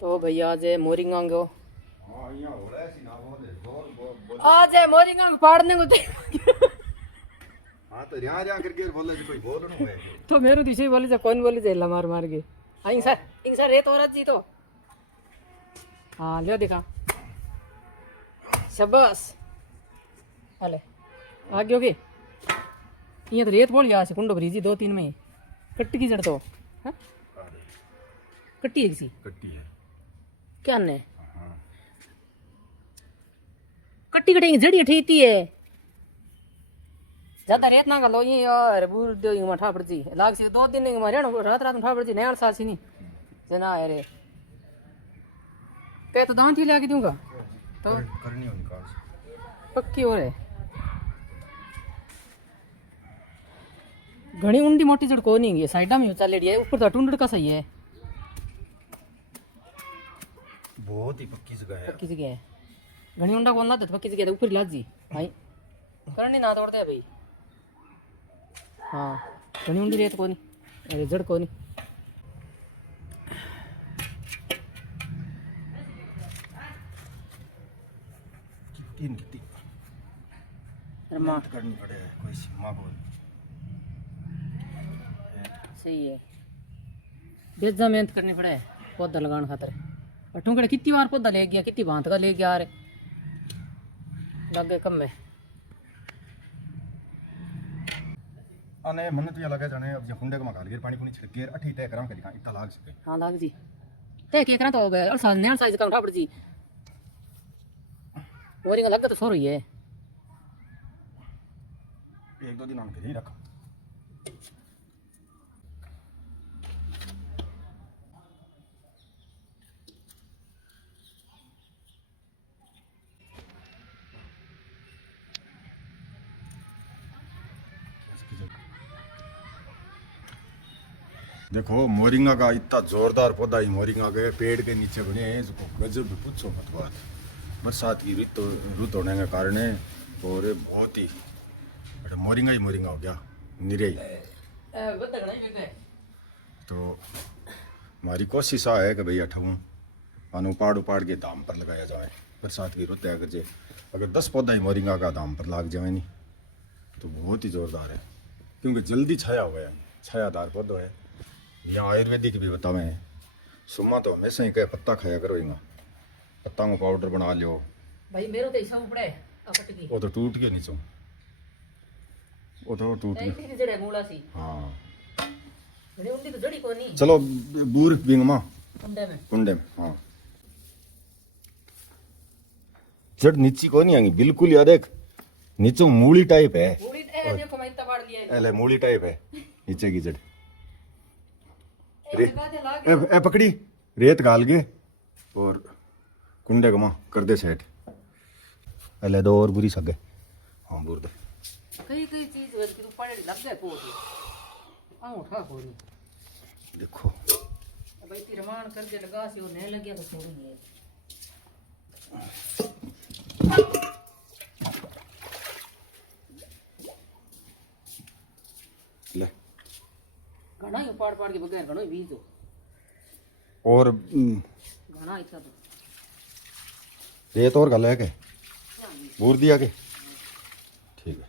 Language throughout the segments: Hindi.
तो भैया आज है मोरिंगा गो आज है मोरिंगा पाड़ने को हाँ तो यहाँ यहाँ करके बोले कोई बोल ना है तो मेरे दिशे बोले जा कौन बोले जा मार मार के आई सर रेत औरत जी तो हाँ लियो दिखा शाबाश अले आगे होगी ये तो रेत बोल यहाँ से कुंडो भरी जी 2-3 में कट्टी की जड़ तो हाँ कट्टी है किसी कट्टी है क्या ने कट्टी कटेंगे जड़ी ठीती है ज्यादा रेत ना गलो ये यार बूर दो ये मठा पड़ती लाग से 2 दिन में मरे रात रात मठा पड़ती नया साल सी नहीं जना अरे ते तो दांत ही लाके दूंगा तो करनी होनी काज पक्की हो रे घणी उंडी मोटी जड़ को नहीं है साइडा में चलेड़ी है ऊपर तो टुंडड़ का सही है बहुत ही पक्की जगह है पक्की जगह है घणी उंडा को ना तो पक्की जगह ऊपर लाजी भाई करनी ना तोड़ते भाई हाँ घणी उंडी रेत को नहीं अरे जड़ को नहीं तीन कितनी माँ करनी पड़े कोई सीमा बोल सही है बेजा मेहनत करनी पड़े पौधा लगाने खातर और ठुंगड़े कितनी बार पौधा ले गया कितनी भांत का ले गया अरे लगे कम में आने मन तो ये लगा जाने अब ये कुंडे को मकाल गिर पानी पुनी छिड़क गिर अठी तय करा के दिखा इतना लाग सके हाँ लाग जी तय के करा तो हो गया और साल नया साइज का उठा पड़ जी बोरिंग लग तो सो रही है 1-2 दिन हम के नहीं रखा देखो मोरिंगा का इतना जोरदार पौधा ही मोरिंगा के पेड़ के नीचे बने हैं इसको गजब पूछो मत बात बरसात की रुत होने के कारण और बहुत ही मोरिंगा ही मोरिंगा हो गया निरे तो हमारी कोशिश है कि भैया ठगूँ पान उपाड़ के दाम पर लगाया जाए बरसात की रुत है अगर 10 पौधा ही मोरिंगा का दाम पर लाग जाए नहीं तो बहुत ही जोरदार है क्योंकि जल्दी छाया हुआ है छायादार पौधा है यहाँ आयुर्वेदिक भी बतावे हैं सुमा तो हमेशा ही कहे पत्ता खाया करो इंगा पत्ता को पाउडर बना लियो भाई मेरो तो हिसाब पड़े अपट की वो तो टूट गया नीचों वो तो टूट गया इतनी जड़े मूला सी हाँ घणी उंडी तो जड़ी को नहीं चलो बूर बिंगमा कुंडे में हाँ जड़ नीची को नहीं आएंगी बिल्कुल यार देख नीचों मूली टाइप है पूरी देखो मैं इतना बाढ़ लिया एले मूली टाइप है नीचे की जड़ है ए पकड़ी रेत गाल के और कुंडे गमा कर दे सेट अले दो और बुरी सगे हाँ बुर दे कई चीज वैसे तो पड़े लग गए पोत आ उठा कोनी देखो भाई तिरमान कर दे लगा से और नहीं लग गया तो छोड़ नहीं है ले घना ही पाड़ के बगैर घणो ही बीज हो और घना इतना तो रेत और गल है के बूर दिया के ठीक है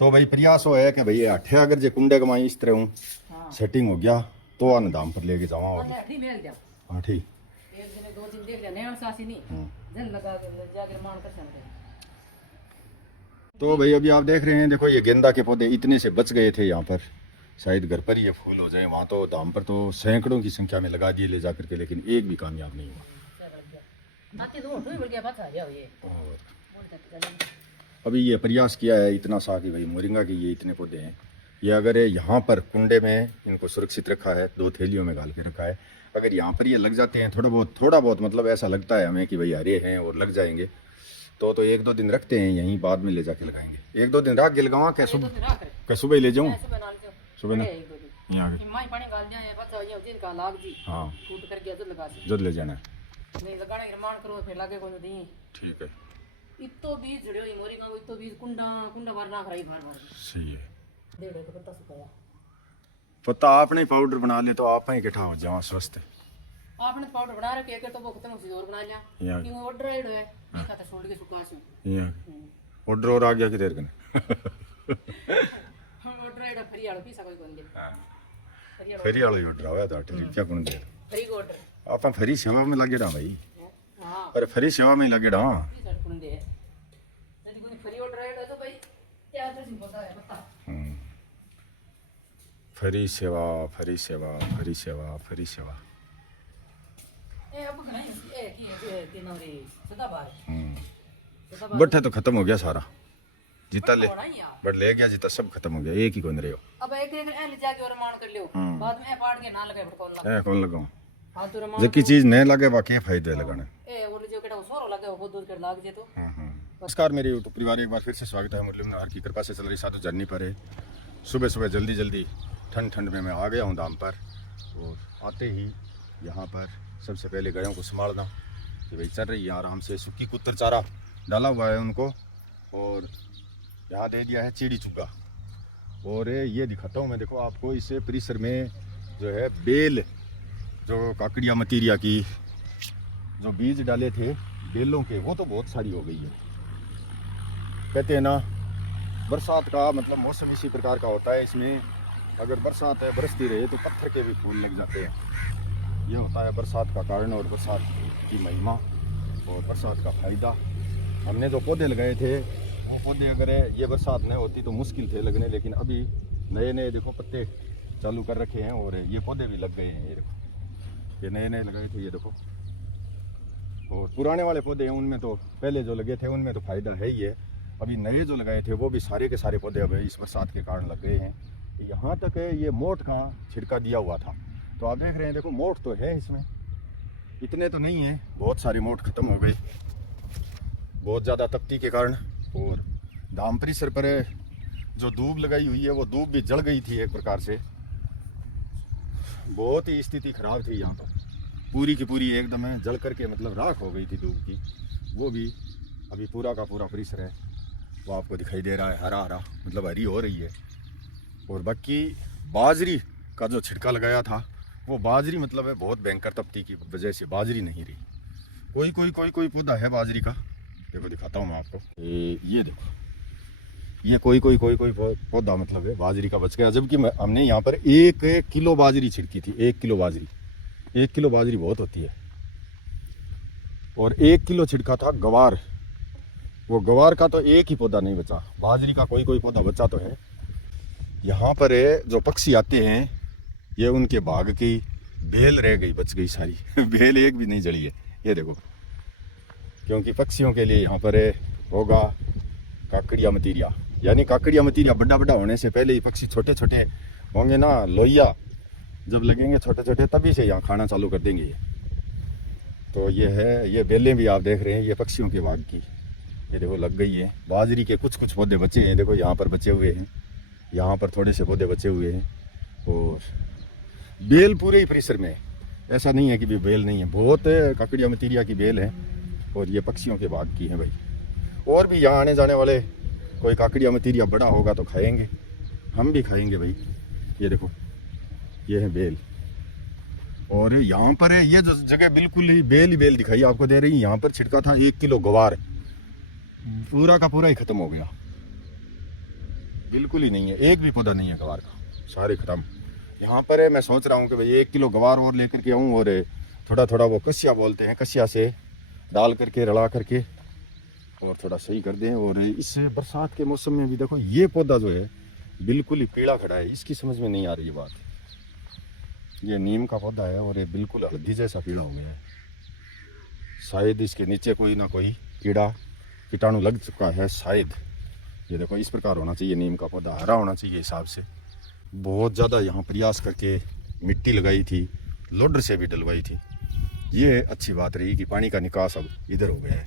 तो भाई प्रयास हो है कि भाई अठे अगर जे कुंडे कमाई इस तरह हूँ सेटिंग हो गया तो आने दाम पर लेके जावा और नहीं मेल जा हाँ ठीक एक दिन 2 दिन देख ले नया सासी नहीं जल लगा के जाके मान कर सकते तो भाई अभी आप देख रहे हैं देखो ये गेंदा के पौधे इतने से बच गए थे यहाँ पर शायद घर पर ही ये फूल हो जाए वहाँ तो दाम पर तो सैकड़ों की संख्या में लगा दिए ले जा करके लेकिन एक भी कामयाब नहीं हुआ और अभी ये प्रयास किया है इतना सा कि भाई मोरिंगा के ये इतने पौधे हैं ये अगर यहाँ पर कुंडे में इनको सुरक्षित रखा है 2 थैलियों में गाल के रखा है अगर यहाँ पर ये लग जाते हैं थोड़ा बहुत मतलब ऐसा लगता है हमें कि भाई हरे हैं और लग जाएंगे तो 1-2 दिन रखते हैं यहीं बाद में ले जाके लगाएंगे 1-2 दिन रख के लगावा क्या सुबह ही ले जाऊँ सुबह ना यहाँ हाँ जद ले जाना ठीक है इतो बीज जड़ियो ई मोरिंगा इतो बीज कुंडा बार ना खराई बार सही है डेढ़ का पत्ता सुखाया पत्ता आपने पाउडर बना ले तो आप ही इकट्ठा हो जाओ स्वस्थ आपने पाउडर बना रखे एक तो वो खत्म हो और बना लिया यहाँ क्यों ऑर्डर आइड है नहीं खाता छोड़ के सुखा से ऑर्डर और आ गया कि देर कने ऑर्डर आइड फ्री आलो पीसा कोई बंदे फेरी वाला ऑर्डर आया था क्या कौन दे फ्री ऑर्डर आप फ्री सेवा में लगे रहा भाई हां अरे फ्री सेवा में लगे रहा पीसा कौन दे यदि कोई फ्री ऑर्डर आइड है तो भाई क्या तो सिंपल पता है बता फ्री सेवा फ्री सेवा फ्री सेवा फ्री सेवा ए अब नहीं ए की नौरी सदा बार बट है तो खत्म हो गया सारा जीता ले बट ले गया जीता सब खत्म हो गया एक ही कौन रहे हो अब एक एक ले जाके और मान कर लियो बाद में पाड़ के ना लगे कौन लगा ए कौन लगाऊं हां तो मान जबकि चीज नहीं लगे वा के फायदे लगाने ए वो जो केटा सोरो लगे वो दूर कर लाग जे तो नमस्कार मेरे यूट्यूब परिवार एक बार फिर से स्वागत है मुरली नहर की कृपा से चल रही सातों जर्नी पर है सुबह सुबह जल्दी ठंड में मैं आ गया हूँ दाम पर और आते ही यहाँ पर सबसे पहले गायों को संभालना कि भाई चल रही है आराम से सूखी कुत्तर चारा डाला हुआ है उनको और यहाँ दे दिया है चीड़ी चुका और ये दिखाता हूँ मैं देखो आपको इस परिसर में जो है बेल जो काकड़िया मतीरिया की जो बीज डाले थे बेलों के वो तो बहुत सारी हो गई है। कहते हैं ना बरसात का मतलब मौसम इसी प्रकार का होता है इसमें अगर बरसात है बरसती रहे तो पत्थर के भी फूल लग जाते हैं। ये होता है बरसात का कारण और बरसात की महिमा और बरसात का फायदा। हमने जो पौधे लगाए थे वो पौधे अगर ये बरसात नहीं होती तो मुश्किल थे लगने लेकिन अभी नए देखो पत्ते चालू कर रखे हैं और ये पौधे भी लग गए हैं। ये देखो ये नए लगाए थे ये देखो और पुराने वाले पौधे हैं उनमें तो पहले जो लगे थे उनमें तो फायदा है ही है। अभी नए जो लगाए थे वो भी सारे के सारे पौधे अब इस बरसात के कारण लग गए हैं। यहाँ तक ये मोट का छिड़का दिया हुआ था तो आप देख रहे हैं देखो मोट तो है इसमें इतने तो नहीं है बहुत सारी मोट खत्म हो गई बहुत ज़्यादा तपती के कारण। और धाम परिसर पर जो दूब लगाई हुई है वो दूब भी जल गई थी एक प्रकार से बहुत ही स्थिति खराब थी यहाँ पर पूरी की पूरी एकदम है जल करके मतलब राख हो गई थी दूब की वो भी अभी पूरा का पूरा परिसर है वो आपको दिखाई दे रहा है हरा हरा मतलब हरी हो रही है। और बाकी बाजरी का जो छिड़का लगाया था वो बाजरी मतलब है बहुत भयंकर तपती की वजह से बाजरी नहीं रही। कोई पौधा है बाजरी का देखो दिखाता हूँ मैं आपको ये देखो ये कोई पौधा मतलब है बाजरी का बच गया जबकि हमने यहाँ पर 1 किलो बाजरी छिड़की थी 1 किलो बाजरी बहुत होती है और 1 किलो छिड़का था गवार वो गवार का तो एक ही पौधा नहीं बचा बाजरी का कोई पौधा बचा तो है। यहाँ पर जो पक्षी आते हैं ये उनके बाग की बेल रह गई बच गई सारी बेल एक भी नहीं जली है ये देखो क्योंकि पक्षियों के लिए यहाँ पर होगा काकड़िया मतीरिया यानी काकड़िया मतीरिया बड़ा होने से पहले ही पक्षी छोटे होंगे ना लोहिया जब लगेंगे छोटे तभी से यहाँ खाना चालू कर देंगे ये। तो ये है ये बेलें भी आप देख रहे हैं ये पक्षियों के बाग की ये देखो लग गई है। बाजरी के कुछ पौधे बचे हैं देखो यहाँ पर बचे हुए हैं यहाँ पर थोड़े से पौधे बचे हुए हैं और बेल पूरे ही परिसर में ऐसा नहीं है कि भी बेल नहीं है बहुत काकड़िया मतीरिया की बेल है और ये पक्षियों के बाग की है भाई। और भी यहाँ आने जाने वाले कोई काकड़िया मतीरिया बड़ा होगा तो खाएंगे हम भी खाएंगे भाई। ये देखो ये है बेल और यहाँ पर ये जो जगह बिल्कुल ही बेल दिखाई आपको दे रही यहाँ पर छिड़का था 1 किलो गवार पूरा का पूरा ही खत्म हो गया बिल्कुल ही नहीं है एक भी पौधा नहीं है गवार का सारे खत्म। यहाँ पर मैं सोच रहा हूँ कि भाई 1 किलो गवार और लेकर के आऊँ और थोड़ा वो कसिया बोलते हैं कसिया से डाल करके रला करके और थोड़ा सही कर दें। और इस बरसात के मौसम में भी देखो ये पौधा जो है बिल्कुल ही पीला खड़ा है इसकी समझ में नहीं आ रही बात। ये नीम का पौधा है और ये बिल्कुल हल्दी जैसा पीला हो गया है शायद इसके नीचे कोई ना कोई कीटाणु लग चुका है शायद। ये देखो इस प्रकार होना चाहिए नीम का पौधा हरा होना चाहिए हिसाब से। बहुत ज़्यादा यहाँ प्रयास करके मिट्टी लगाई थी लोडर से भी डलवाई थी। ये अच्छी बात रही कि पानी का निकास अब इधर हो गया है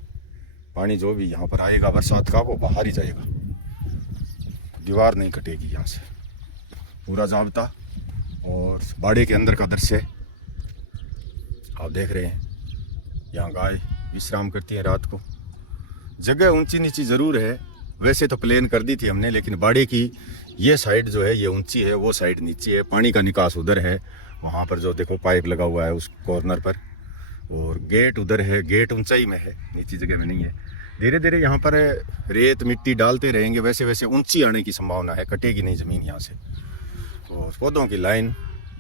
पानी जो भी यहाँ पर आएगा बरसात का वो बाहर ही जाएगा दीवार नहीं कटेगी यहाँ से पूरा जाब्ता। और बाड़े के अंदर का दृश्य आप देख रहे हैं यहाँ गाय विश्राम करती है रात को। जगह ऊंची नीची ज़रूर है वैसे तो प्लेन कर दी थी हमने लेकिन बाड़े की ये साइड जो है ये ऊंची है वो साइड नीची है पानी का निकास उधर है वहाँ पर जो देखो पाइप लगा हुआ है उस कॉर्नर पर, और गेट उधर है, गेट ऊंचाई में है, नीची जगह में नहीं है। धीरे धीरे यहाँ पर रेत मिट्टी डालते रहेंगे, वैसे वैसे ऊंची आने की संभावना है, कटेगी नहीं ज़मीन यहाँ से। और पौधों की लाइन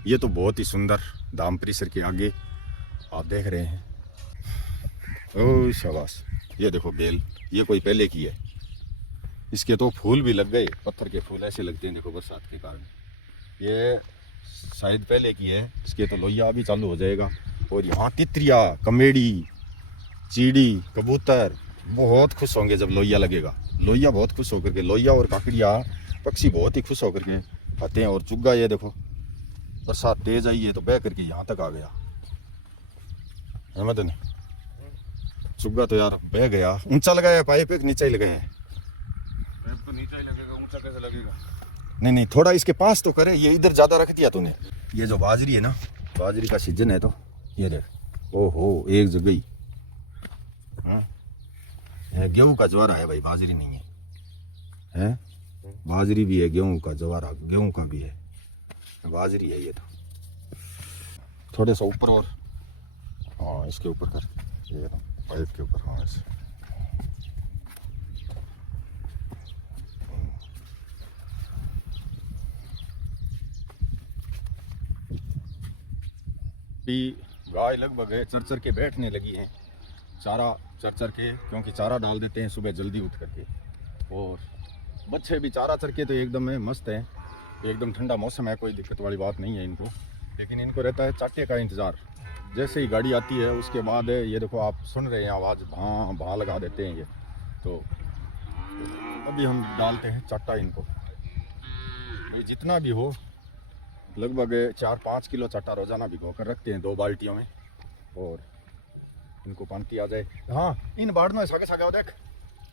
ये तो बहुत ही सुंदर, धाम परिसर के आगे आप देख रहे हैं। ओ शाबाश, ये देखो बेल, ये कोई पहले की है, इसके तो फूल भी लग गए, पत्थर के फूल ऐसे लगते हैं देखो बरसात के कारण। ये शायद पहले की है, इसके तो लोहिया अभी चालू हो जाएगा। और यहाँ तितरिया, कमेड़ी, चीड़ी, कबूतर बहुत खुश होंगे जब लोहिया लगेगा। लोहिया बहुत खुश होकर के, लोहिया और काकड़िया पक्षी बहुत ही खुश होकर के आते हैं। और चुग्गा ये देखो, बरसात तेज आई है तो बह करके यहाँ तक आ गया, अहमद ने चुग्गा तो यार बह गया। ऊंचा लगाया पाइप, एक नीचा ही लगाया है। पाइप तो नीचा ही लगेगा, ऊंचा कैसे लगेगा? नहीं नहीं, थोड़ा इसके पास तो करे, ये इधर ज्यादा रख दिया तूने। ये जो बाजरी है ना, बाजरी का सीजन है तो ये देख, ओहो एक जगह ही। हाँ, गेहूं का ज्वार है भाई, बाजरी नहीं है, हैं? बाजरी भी है, गेहूं का ज्वार, गेहूं का भी है, बाजरी है ये तो। थोड़े सा ऊपर और, हाँ इसके ऊपर कर, ये पाइप के ऊपर, हाँ ऐसे। गाय लगभग है चर चर के बैठने लगी हैं, चारा चर चर के, क्योंकि चारा डाल देते हैं सुबह जल्दी उठ करके। और बच्चे भी चारा चर के तो एकदम मस्त हैं, एकदम ठंडा मौसम है, कोई दिक्कत वाली बात नहीं है इनको। लेकिन इनको रहता है चाटे का इंतज़ार, जैसे ही गाड़ी आती है उसके बाद ये देखो आप सुन रहे हैं आवाज़, भाँ भाँ लगा देते हैं ये। तो अभी हम डालते हैं चाटा इनको, भाई जितना भी हो, लगभग 4-5 किलो चाटा रोजाना भिगो कर रखते हैं 2 बाल्टियों में। और इनको पानी आ जाए। हाँ इन बाढ़ में सागे सागे देख,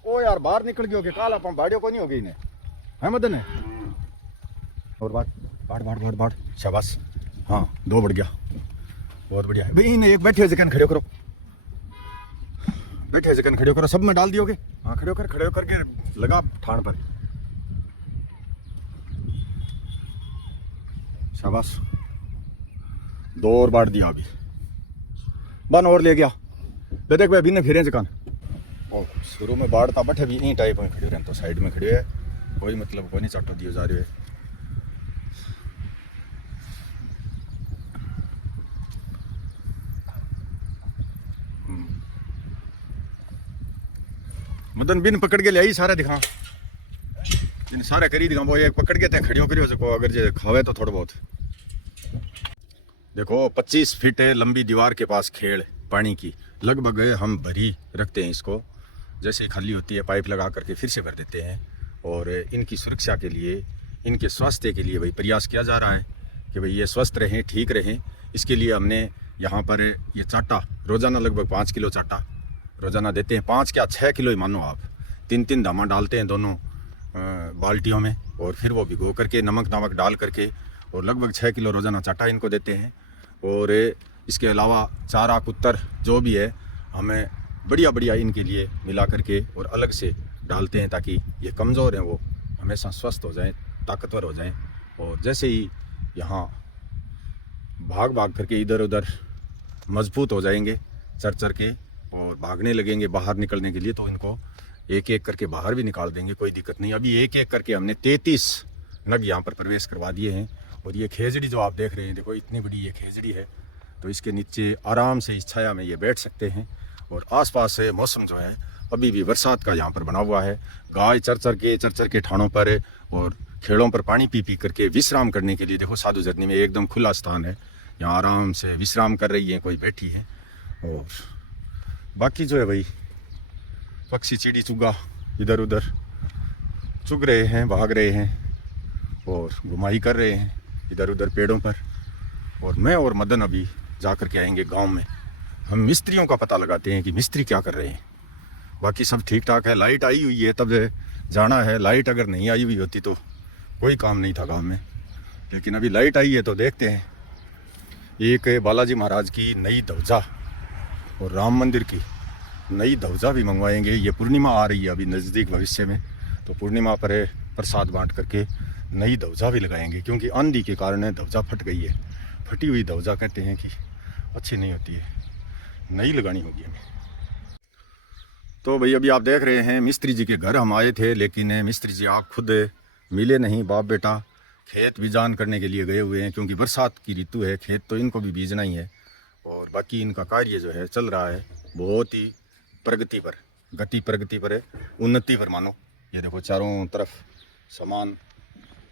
ओ यार बाहर निकल गयो के काला पम बाड़ियों को नहीं हो गई इन्हें, है मदन है। और बाढ़ बाढ़ बाढ़ बाढ़ बाढ़, शाबाश, हाँ 2 बढ़ गया, बहुत बढ़िया है भाई। इन्हें एक बैठे हुए जगह खड़े करो, बैठे हुए जगह खड़े करो, सब में डाल दियोगे, हाँ खड़े होकर करके लगा ठाण पर, शाबाश। 2 और बाढ़ दिया, अभी बन और ले गया। देख भाई बिना फिरे जकान, और शुरू में बाढ़ था बट अभी यहीं टाइप में खड़े रहे, तो साइड में खड़े है, कोई मतलब कोई नहीं, चाटो दिए जा रहे है। मदन बिन पकड़ के ले आई, सारा दिखा, इन सारे करी दिखा, वो एक पकड़ के थे खड़ियों करियो सको, अगर जे खावे तो थोड़ा बहुत। देखो 25 फीट है लंबी दीवार के पास खेड़ पानी की, लगभग हम भरी रखते हैं इसको, जैसे ही खाली होती है पाइप लगा करके फिर से भर देते हैं। और इनकी सुरक्षा के लिए, इनके स्वास्थ्य के लिए भाई प्रयास किया जा रहा है कि भाई ये स्वस्थ रहें, ठीक रहें। इसके लिए हमने यहाँ पर ये चाटा रोज़ाना लगभग 5 किलो चाटा रोज़ाना देते हैं, 5 क्या 6 किलो ही मानो आप। 3-3 दामा डालते हैं दोनों बाल्टियों में, और फिर वो भिगो करके नमक डाल करके, और लगभग 6 किलो रोज़ाना चाटा इनको देते हैं। और इसके अलावा चारा कुत्तर जो भी है हमें बढ़िया इनके लिए मिला करके और अलग से डालते हैं, ताकि ये कमज़ोर हैं वो हमेशा स्वस्थ हो जाएं, ताकतवर हो जाएं। और जैसे ही यहाँ भाग करके इधर उधर मजबूत हो जाएंगे चर के, और भागने लगेंगे बाहर निकलने के लिए, तो इनको एक एक करके बाहर भी निकाल देंगे, कोई दिक्कत नहीं। अभी एक एक करके हमने 33 नग यहाँ पर प्रवेश करवा दिए हैं। और ये खेजड़ी जो आप देख रहे हैं, देखो इतनी बड़ी ये खेजड़ी है, तो इसके नीचे आराम से इस छाया में ये बैठ सकते हैं। और आसपास से मौसम जो है अभी भी बरसात का यहाँ पर बना हुआ है। गाय चर के ठाणों पर और खेड़ों पर पानी पी करके विश्राम करने के लिए, देखो साधु झरने में एकदम खुला स्थान है, यहाँ आराम से विश्राम कर रही है, कोई बैठी है। और बाकी जो है भाई पक्षी चिड़ी चुग्गा इधर उधर चुग रहे हैं, भाग रहे हैं और घुमाई कर रहे हैं इधर उधर पेड़ों पर। और मैं और मदन अभी जा कर के आएंगे गांव में, हम मिस्त्रियों का पता लगाते हैं कि मिस्त्री क्या कर रहे हैं। बाकी सब ठीक ठाक है, लाइट आई हुई है तब जाना है, लाइट अगर नहीं आई हुई होती तो कोई काम नहीं था गांव में। लेकिन अभी लाइट आई है तो देखते हैं। एक बालाजी महाराज की नई ध्वजा और राम मंदिर की नई ध्वजा भी मंगवाएंगे। ये पूर्णिमा आ रही है अभी नज़दीक भविष्य में, तो पूर्णिमा पर प्रसाद बांट करके नई ध्वजा भी लगाएंगे, क्योंकि आंधी के कारण ध्वजा फट गई है। फटी हुई ध्वजा कहते हैं कि अच्छी नहीं होती है, नई लगानी होगी हमें। तो भाई अभी आप देख रहे हैं मिस्त्री जी के घर हम आए थे, लेकिन मिस्त्री जी आप खुद मिले नहीं। बाप बेटा खेत बीजान करने के लिए गए हुए हैं, क्योंकि बरसात की ऋतु है, खेत तो इनको भी बीजना ही है। और बाकी इनका कार्य जो है चल रहा है बहुत ही प्रगति पर, गति प्रगति पर है, उन्नति पर मानो। ये देखो चारों तरफ सामान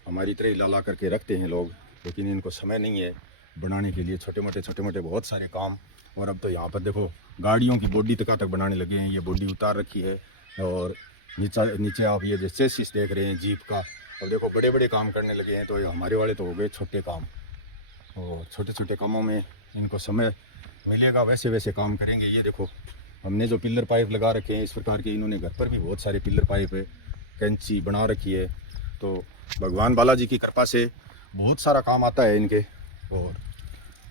हमारी तरह ही ला करके रखते हैं लोग, लेकिन इनको समय नहीं है बनाने के लिए छोटे मोटे बहुत सारे काम। और अब तो यहाँ पर देखो गाड़ियों की बॉडी तक बनाने लगे हैं। ये बॉडी उतार रखी है और नीचे आप ये जो चेसिस देख रहे हैं जीप का, अब देखो बड़े बड़े काम करने लगे हैं। तो ये हमारे वाले तो हो गए छोटे काम, और छोटे छोटे कामों में इनको समय मिलेगा वैसे वैसे काम करेंगे। ये देखो हमने जो पिलर पाइप लगा रखे हैं इस प्रकार के, इन्होंने घर पर भी बहुत सारे पिलर पाइप है, कैंची बना रखी है। तो भगवान बालाजी की कृपा से बहुत सारा काम आता है इनके, और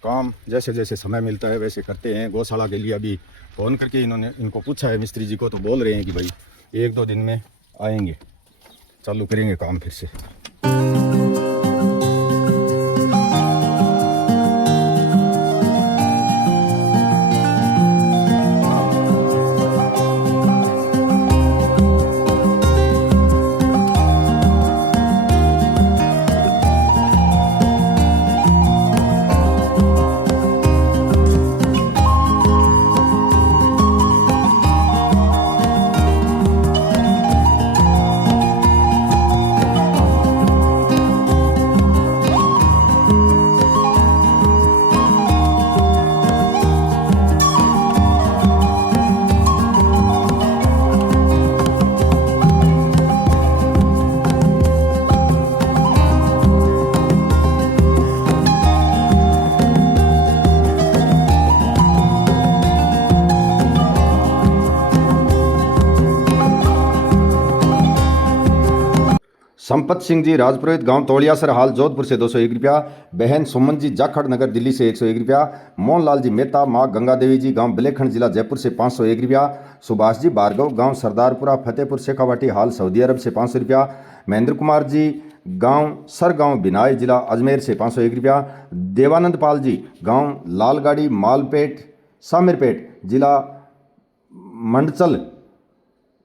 काम जैसे जैसे समय मिलता है वैसे करते हैं। गौशाला के लिए अभी फ़ोन करके इनको पूछा है मिस्त्री जी को, तो बोल रहे हैं कि भाई 1-2 दिन में आएंगे, चालू करेंगे काम फिर से। संपत सिंह जी राजपुरोहित गांव तोड़ियासर हाल जोधपुर से 201 रुपया। बहन सुमन जी जाखड़ नगर दिल्ली से 101 रुपया। मोहनलाल जी मेहता माँ गंगा देवी जी गांव बिलेखंड जिला जयपुर से 501 रुपया। सुभाष जी भार्गव गांव सरदारपुरा फतेहपुर शेखावाटी हाल सऊदी अरब से 500 रुपया। महेंद्र कुमार जी गांव सरगांव बिनाई जिला अजमेर से 501 रुपया। देवानंद पाल जी गांव लालगाड़ी मालपेट सामिरपेट जिला मंडचल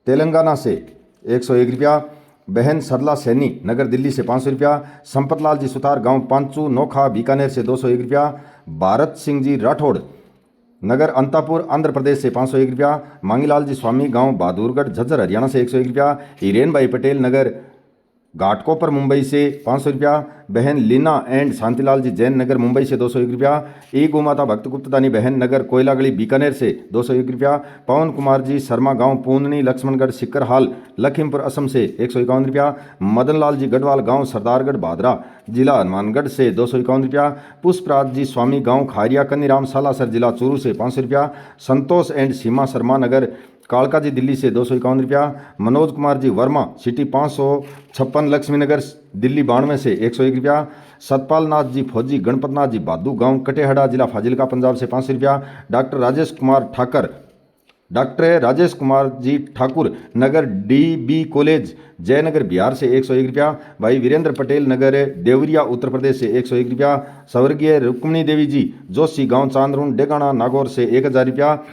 तेलंगाना से 101 रुपया। बहन सरला सैनी नगर दिल्ली से 500 रुपया। संपतलाल जी सुतार गांव पांचू नोखा बीकानेर से 201 रुपया। भारत सिंह जी राठौड़ नगर अंतापुर आंध्र प्रदेश से 501 रुपया। मांगीलाल जी स्वामी गांव बहादुरगढ़ झज्जर हरियाणा से 101 रुपया। हिरेन भाई पटेल नगर घाटकोपर मुंबई से 500 रुपया। बहन लीना एंड शांतिलाल जी जैन नगर मुंबई से 201 रुपया। ई गोमाता भक्त गुप्तदानी बहन नगर कोयलागली बीकानेर से 201 रुपया। पवन कुमार जी शर्मा गांव पूननी लक्ष्मणगढ़ सिक्कर हाल लखीमपुर असम से 151 रुपया। मदन लाल जी गढ़वाल गांव सरदारगढ़ भादरा जिला हनुमानगढ़ से 251 रुपया। पुष्पराज जी स्वामी गांव खारिया कन्नीराम सालासर जिला चूरू से 500 रुपया। संतोष एंड सीमा शर्मा नगर कालका जी दिल्ली से 251 रुपया। मनोज कुमार जी वर्मा सिटी 556 लक्ष्मीनगर दिल्ली 92 से 101 रुपया। सतपाल नाथ जी फौजी गणपत नाथ जी बादू गांव कटेहड़ा जिला फाजिलका पंजाब से 500 रुपया। डॉक्टर राजेश कुमार जी ठाकुर नगर DB कॉलेज जयनगर बिहार से 101 रुपया। भाई वीरेंद्र पटेल नगर देवरिया उत्तर प्रदेश से 101 रुपया। स्वर्गीय रुक्मिणी देवी जी जोशी गांव चांदरून डेगाना नागौर से 1000 रुपया।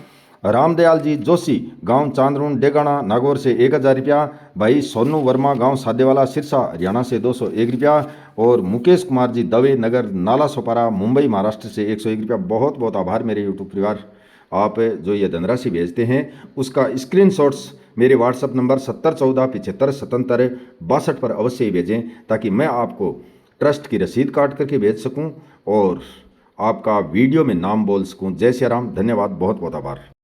रामदयाल जी जोशी गांव चांदरून डेगाना नागौर से 1000 रुपया। भाई सोनू वर्मा गांव सादेवाला सिरसा हरियाणा से 201 रुपया। और मुकेश कुमार जी दवे नगर नाला सोपारा मुंबई महाराष्ट्र से 101 रुपया। बहुत बहुत आभार मेरे यूट्यूब परिवार, आप जो ये धनराशि भेजते हैं उसका स्क्रीनशॉट्स मेरे व्हाट्सअप नंबर 7014757762 पर अवश्य ही भेजें, ताकि मैं आपको ट्रस्ट की रसीद काट करके भेज सकूं और आपका वीडियो में नाम बोल सकूं। जय श्री राम, धन्यवाद, बहुत बहुत आभार।